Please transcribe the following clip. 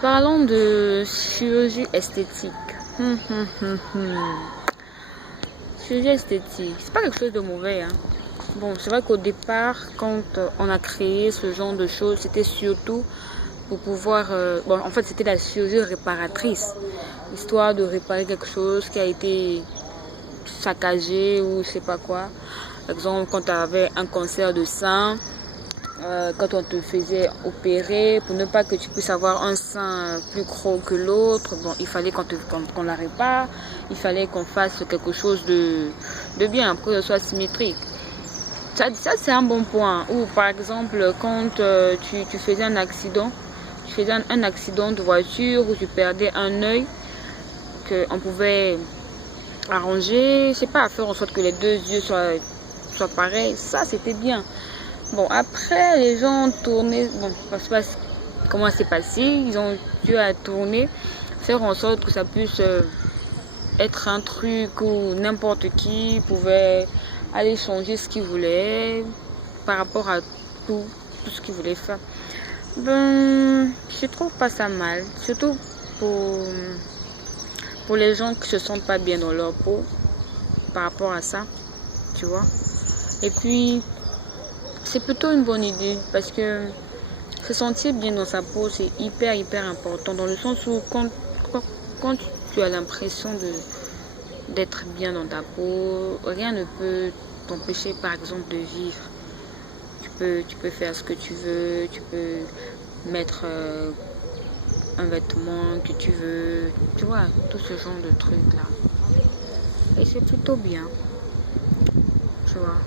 Parlons de chirurgie esthétique. Chirurgie esthétique, c'est pas quelque chose de mauvais, hein. Bon, c'est vrai qu'au départ, quand on a créé ce genre de choses, c'était surtout pour pouvoir... bon, en fait, c'était la chirurgie réparatrice, histoire de réparer quelque chose qui a été saccagé ou je sais pas quoi. Par exemple, quand tu avais un cancer de sein, quand on te faisait opérer, pour ne pas que tu puisses avoir un sein plus gros que l'autre, bon, il fallait qu'on la répare, il fallait qu'on fasse quelque chose de bien, pour que ce soit symétrique. Ça c'est un bon point. Ou par exemple, quand tu faisais un accident, un accident de voiture où tu perdais un œil, qu'on pouvait arranger, je sais pas, faire en sorte que les deux yeux soient pareils, ça c'était bien. Bon, après, les gens ont tourné, bon, je sais pas comment c'est passé, ils ont dû à tourner, faire en sorte que ça puisse être un truc où n'importe qui pouvait aller changer ce qu'il voulait par rapport à tout ce qu'il voulait faire. Ben, je trouve pas ça mal, surtout pour les gens qui se sentent pas bien dans leur peau par rapport à ça, tu vois. Et puis, c'est plutôt une bonne idée parce que se sentir bien dans sa peau, c'est hyper important dans le sens où quand tu as l'impression d'être bien dans ta peau, rien ne peut t'empêcher par exemple de vivre. Tu peux faire ce que tu veux, tu peux mettre un vêtement que tu veux, tu vois, tout ce genre de trucs là. Et c'est plutôt bien, tu vois.